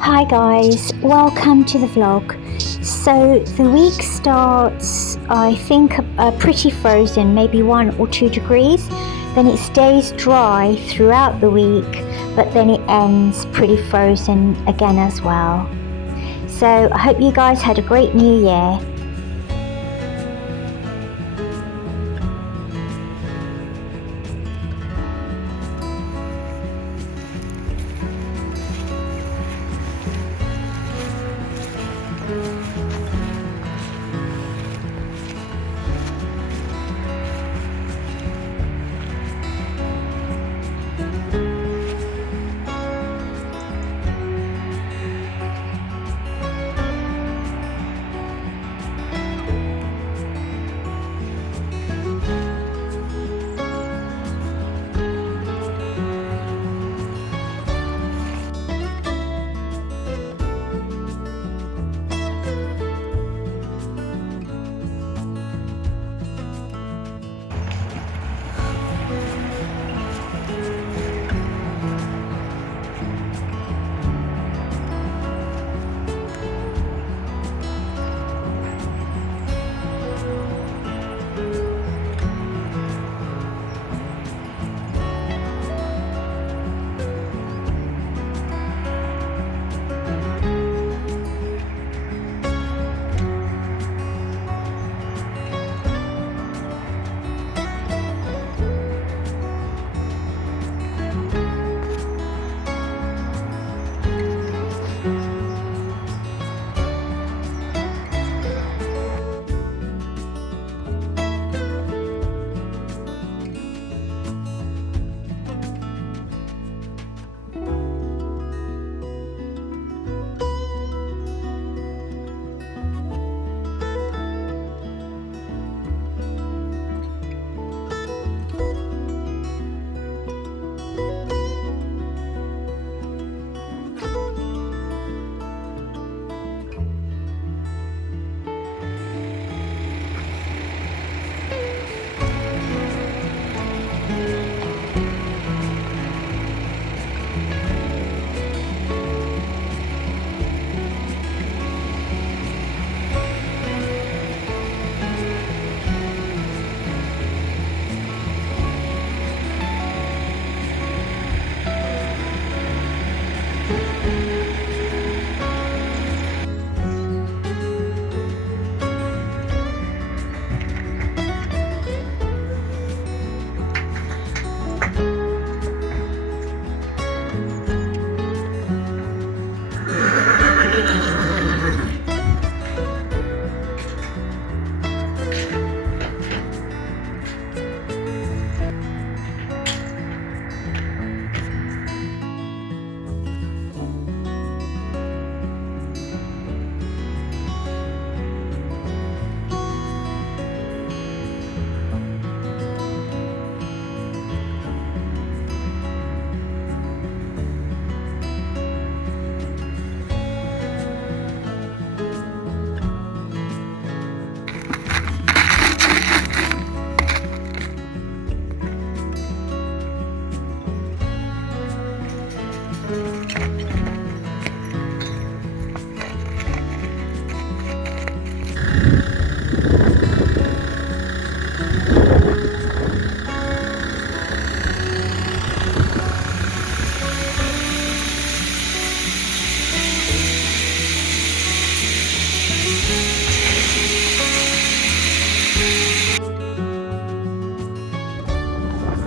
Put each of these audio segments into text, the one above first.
Hi guys, welcome to the vlog. So the week starts, I think, pretty frozen, maybe 1 or 2 degrees. Then it stays dry throughout the week, but then it ends pretty frozen again as well. So I hope you guys had a great new year.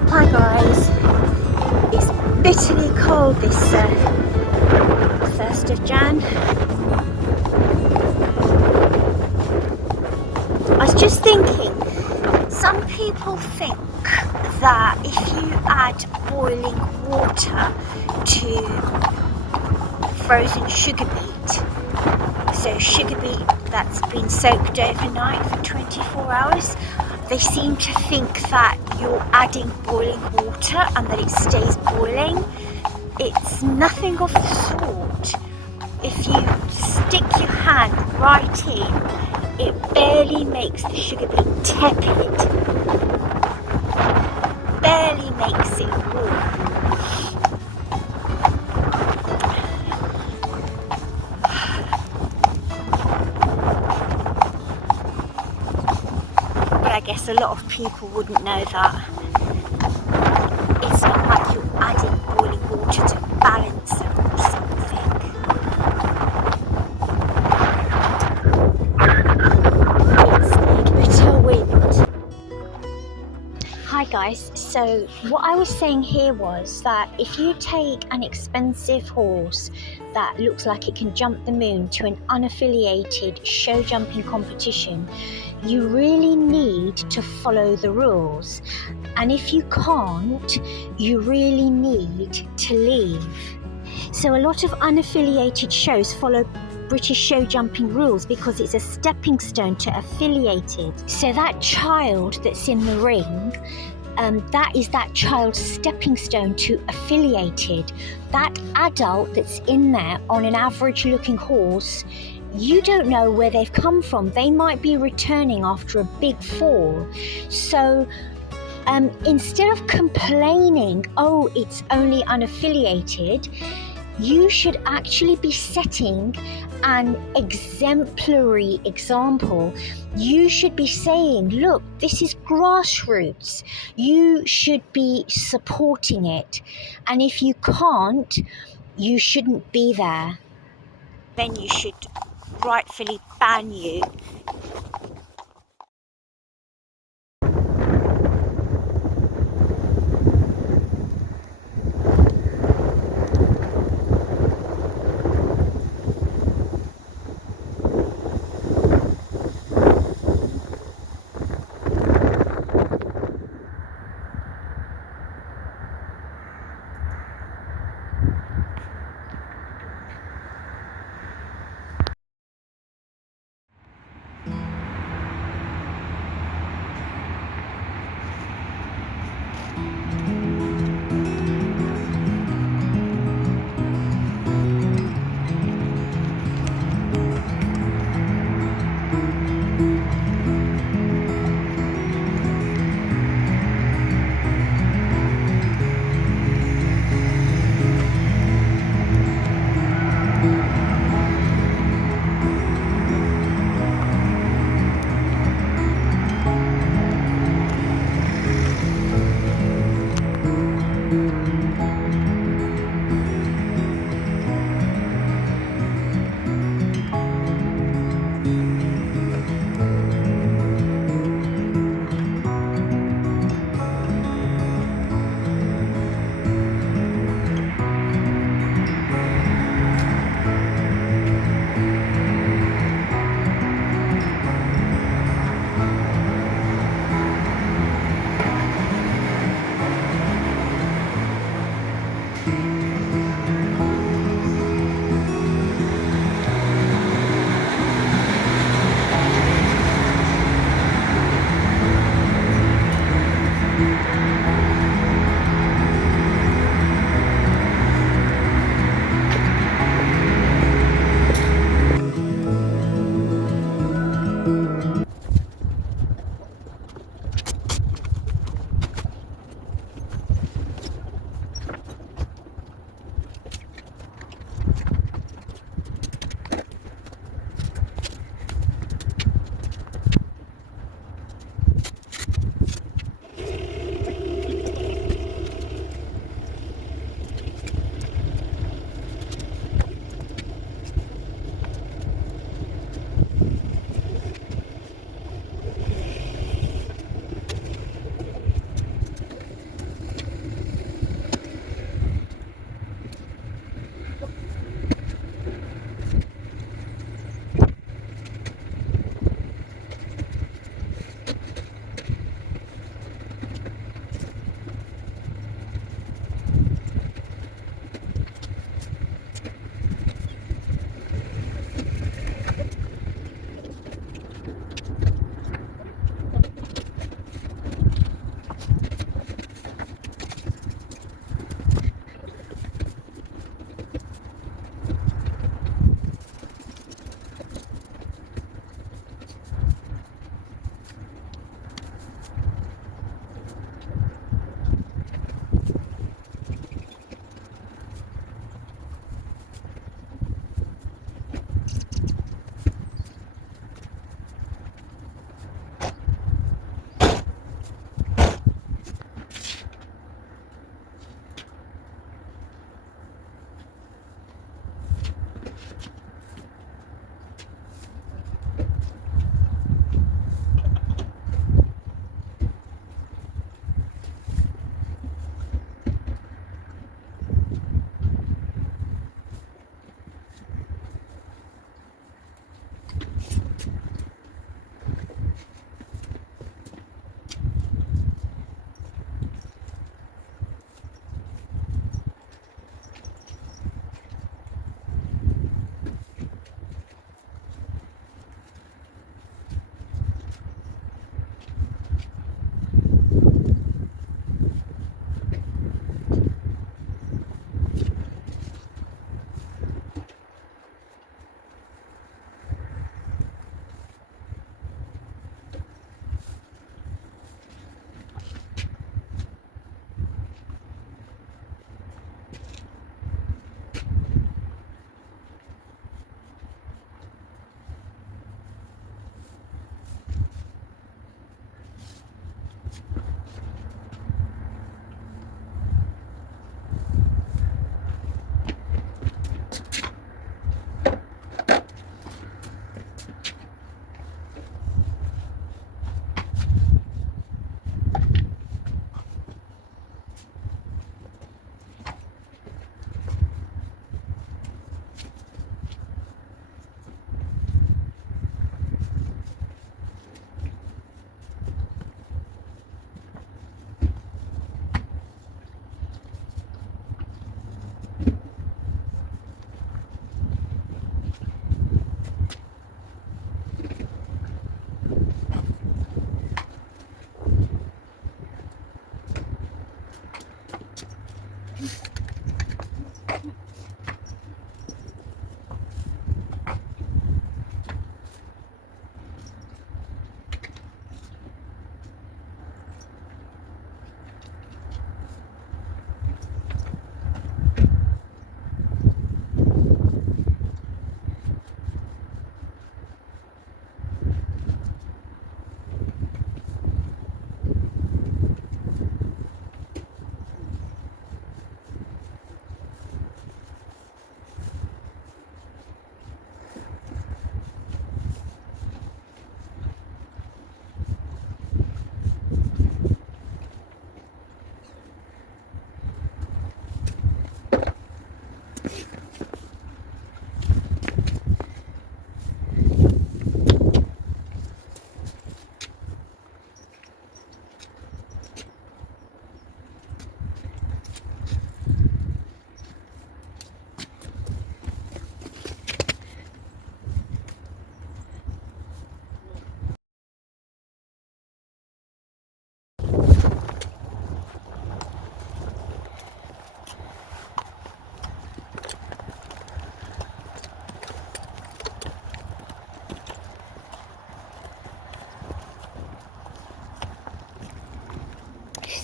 Hi guys, it's bitterly cold this 1st of Jan. I was just thinking, some people think that if you add boiling water to frozen sugar beet, so sugar beet that's been soaked overnight for 24 hours, they seem to think that you're adding boiling water and that it stays boiling. It's nothing of the sort. If you stick your hand right in, it barely makes the sugar beet tepid, barely makes it warm. because a lot of people wouldn't know that. It's not like you're adding boiling water to balance them or something. It's a bitter wind. Hi guys, so what I was saying here was that if you take an expensive horse that looks like it can jump the moon to an unaffiliated show jumping competition, you really need to follow the rules. And if you can't, you really need to leave. So a lot of unaffiliated shows follow British show jumping rules because it's a stepping stone to affiliated. So that child that's in the ring, that is that child's stepping stone to affiliated. That adult that's in there on an average looking horse, you don't know where they've come from. They might be returning after a big fall. So instead of complaining, oh, it's only unaffiliated, you should actually be setting an exemplary example. You should be saying, look, this is grassroots. You should be supporting it. And if you can't, you shouldn't be there. Then you should rightfully ban you.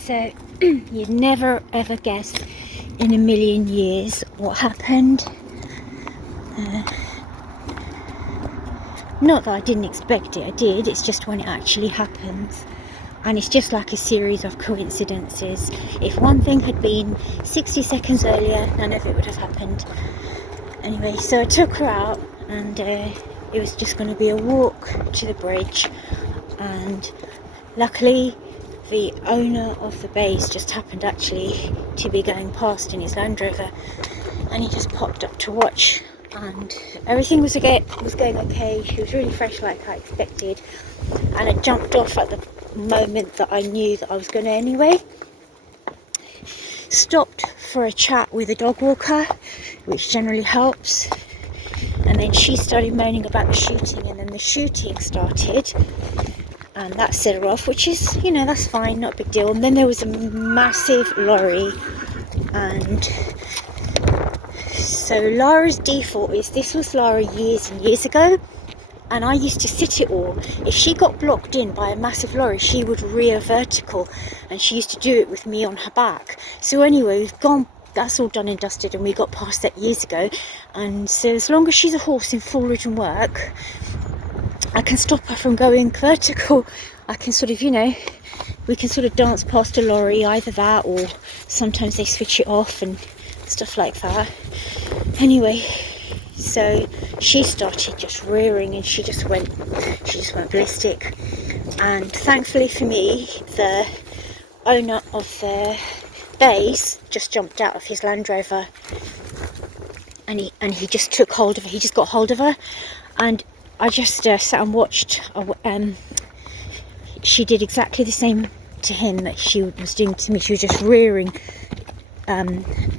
So you'd never ever guess in a million years what happened. Not that I didn't expect it, I did. It's just when it actually happens. And it's just like a series of coincidences. If one thing had been 60 seconds earlier, none of it would have happened. Anyway, so I took her out, and it was just going to be a walk to the bridge. And luckily, the owner of the base just happened actually to be going past in his Land Rover, and he just popped up to watch. And everything was going okay. She was really fresh, like I expected, and I jumped off at the moment that I knew that I was going to anyway. Stopped for a chat with a dog walker, which generally helps, and then she started moaning about the shooting, and then the shooting started, and that set her off, which is, you know, that's fine, not a big deal. And then there was a massive lorry, and so Lara's default is, this was Lara years and years ago, and I used to sit it all. If she got blocked in by a massive lorry, she would rear vertical, and she used to do it with me on her back. So anyway, we've gone, that's all done and dusted, and we got past that years ago. And so as long as she's a horse in full written work, I can stop her from going vertical. I can sort of, you know, we can sort of dance past a lorry, either that, or sometimes they switch it off and stuff like that. Anyway, so she started just rearing, and she just went ballistic. And thankfully for me, the owner of the base just jumped out of his Land Rover, and he just took hold of her. He just got hold of her, and I just sat and watched. She did exactly the same to him that she was doing to me. She was just rearing,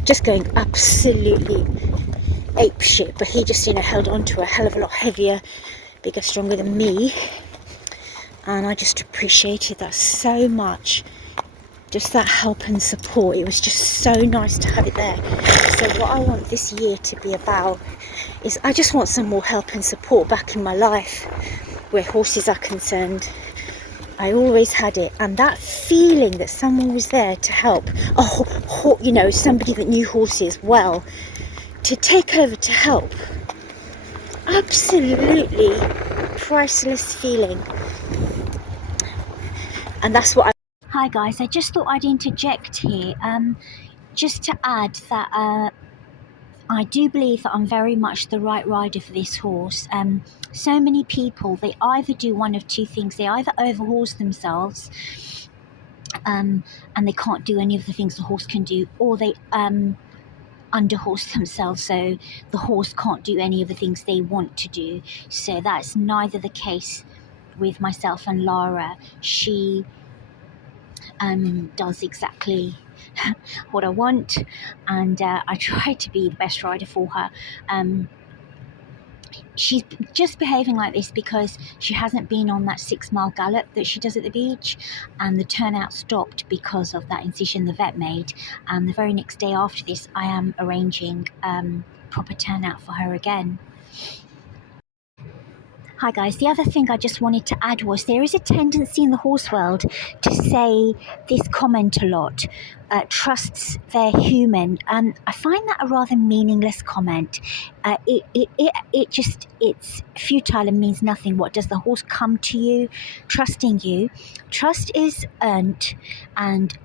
just going absolutely ape shit, but he just, you know, held on to a hell of a lot heavier, bigger, stronger than me, and I just appreciated that so much. Just that help and support, it was just so nice to have it there. So what I want this year to be about is, I just want some more help and support back in my life where horses are concerned. I always had it, and that feeling that someone was there to help, you know, somebody that knew horses well, to take over to help, absolutely priceless feeling. And that's what I... Hi guys, I just thought I'd interject here, just to add that I do believe that I'm very much the right rider for this horse. So many people, they either do one of two things. They either overhorse themselves, and they can't do any of the things the horse can do, or they underhorse themselves, so the horse can't do any of the things they want to do. So that's neither the case with myself and Lara. She does exactly what I want, and I try to be the best rider for her. She's just behaving like this because she hasn't been on that 6-mile gallop that she does at the beach, and the turnout stopped because of that incision the vet made. And the very next day after this, I am arranging proper turnout for her again. Hi guys, the other thing I just wanted to add was, there is a tendency in the horse world to say this comment a lot, trusts their human. I find that a rather meaningless comment. It's futile and means nothing. What does the horse come to you trusting you? Trust is earned, and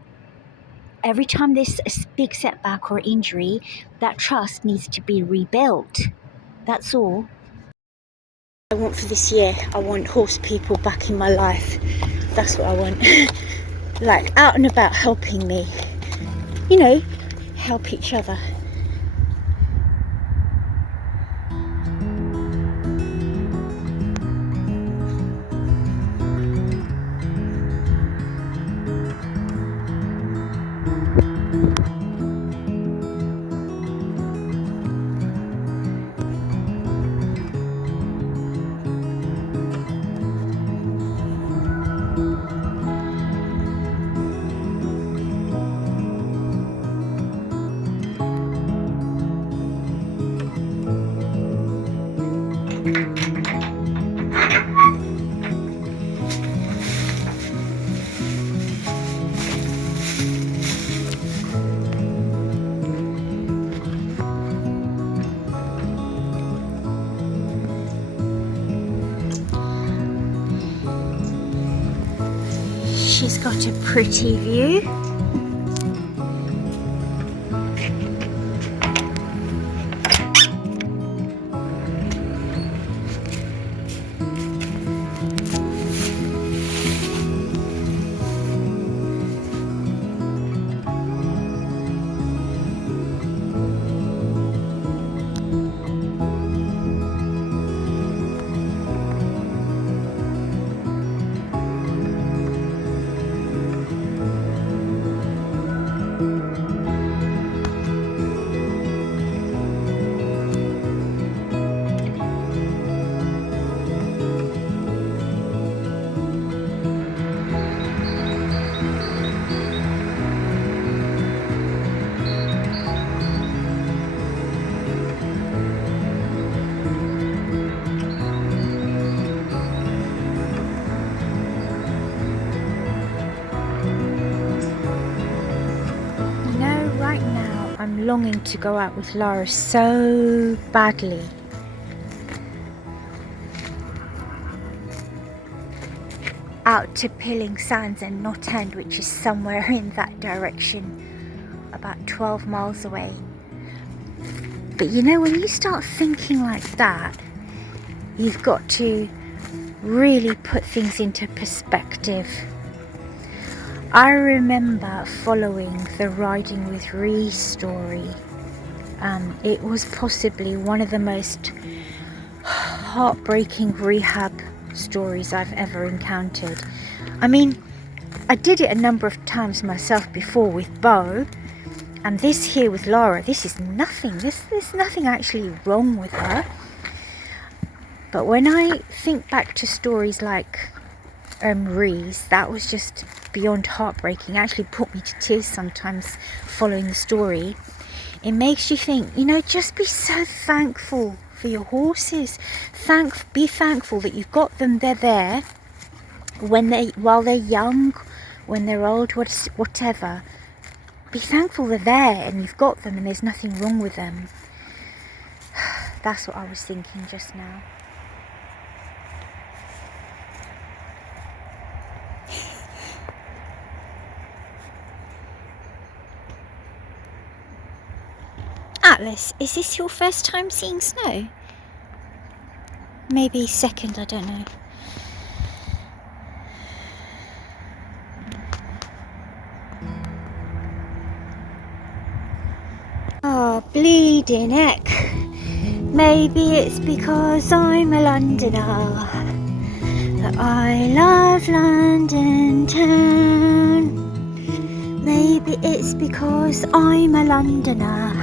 every time there's a big setback or injury, that trust needs to be rebuilt. That's all I want for this year. I want horse people back in my life. That's what I want. Like, out and about helping me. You know, help each other. she's got a pretty view. I'm longing to go out with Lara so badly. Out to Pilling Sands and Knot End, which is somewhere in that direction, about 12 miles away. But you know, when you start thinking like that, you've got to really put things into perspective. I remember following the Riding with Ree story. It was possibly one of the most heartbreaking rehab stories I've ever encountered. I mean, I did it a number of times myself before with Beau, and this here with Lara, this is nothing. There's nothing actually wrong with her. But when I think back to stories like Ree's, that was just beyond heartbreaking. It actually put me to tears sometimes following the story. It makes you think, you know, just be so thankful for your horses. Be thankful that you've got them. They're there while they're young, when they're old, whatever. Be thankful they're there and you've got them and there's nothing wrong with them. That's what I was thinking just now. Atlas, is this your first time seeing snow? Maybe second, I don't know. Oh, bleeding heck. Maybe it's because I'm a Londoner that I love London town. Maybe it's because I'm a Londoner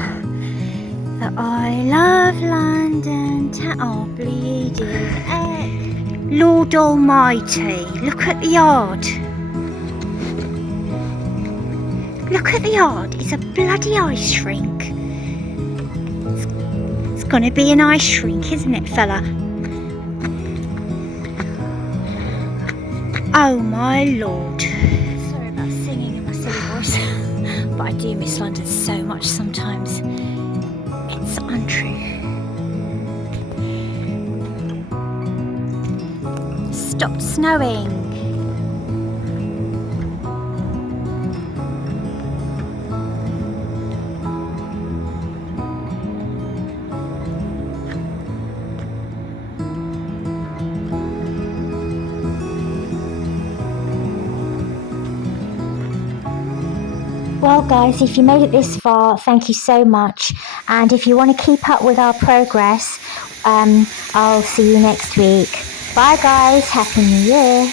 that I love London town. Oh, bleeding heck. Lord Almighty, look at the yard. Look at the yard, it's a bloody ice rink. It's gonna be an ice rink, isn't it, fella? Oh my lord. Sorry about singing in my silly voice, but I do miss London so much sometimes. It's untrue. Stopped snowing. Well guys, if you made it this far, thank you so much. And if you want to keep up with our progress, I'll see you next week. Bye guys, Happy New Year.